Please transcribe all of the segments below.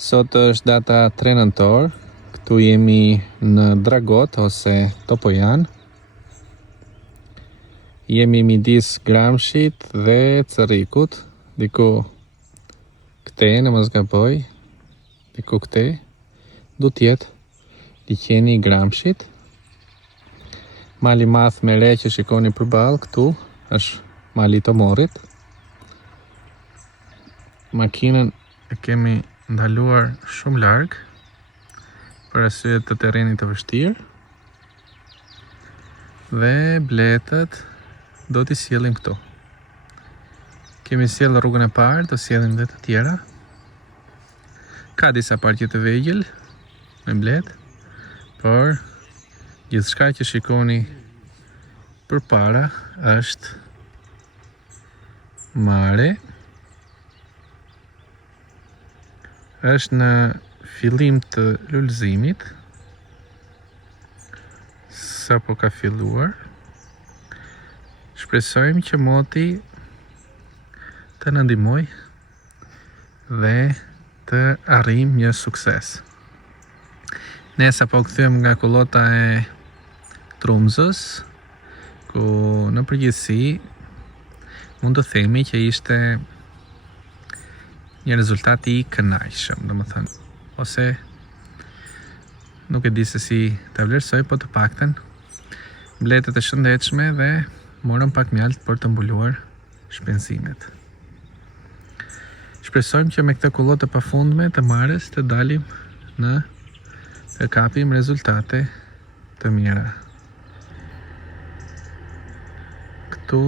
Sot është data 3 nëntor. Këtu jemi në Dragot ose Topojan. Jemi midis Gramshit dhe Cerrikut. Diku këte, në mos gaboj. Diku këte. Du tjetë liqeni Gramshit. Mali madh me re që shikoni përballë këtu është mali të Morit. Makinën e kemi ndaluar shumë larg për arsye të terrenit të vështirë. Dhe bletët do t'i sjellim këtu. Kemi sjellë rrugën e parë, do sjellim dhe të tjera. Ka disa parqe të vegjël me blet, por gjithçka që shikoni përpara është mare. Është në fillim të lulëzimit. Sapo ka filluar. Shpresojmë që moti të na ndihmoj dhe të arrijmë një sukses. Ne sapo kthyem nga kullota e Tromsøs, ku në përgjithësi mund të themi që ishte një rezultat i kënaqshëm, domethënë, ose nuk e di se si ta vlerësoj, po të paktën mbledhet e shëndetshme dhe morëm pak mjalt për të mbuluar shpenzimet. Shpresojmë që me këtë kullot të pafundme të marrës të dalim të kapim rezultate të mira. Këtu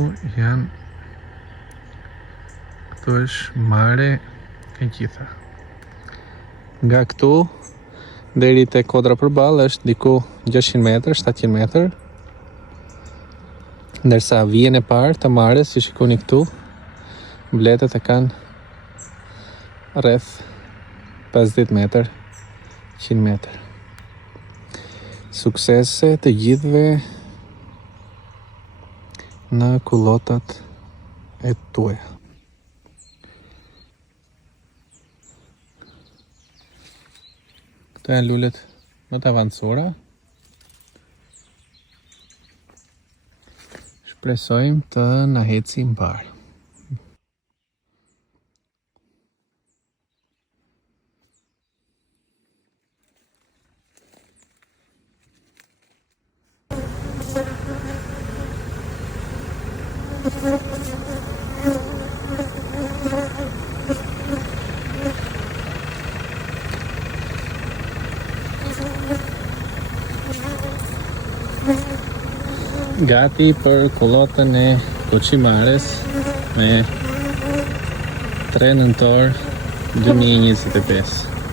është mare e gjitha. Nga këtu deri te kodra përballë është diku 600 metër, 700 metër. Ndërsa vijën e parë të mares, si shikoni këtu, bletët e kanë rreth 50 metër, 100 metër. Suksese të gjithëve në kullotat e tuaja. Këto janë lulet më të avancuara. Shpresojmë të na heci mbar. Gati për kullotën e Koqimares me 3 nëntor 2025.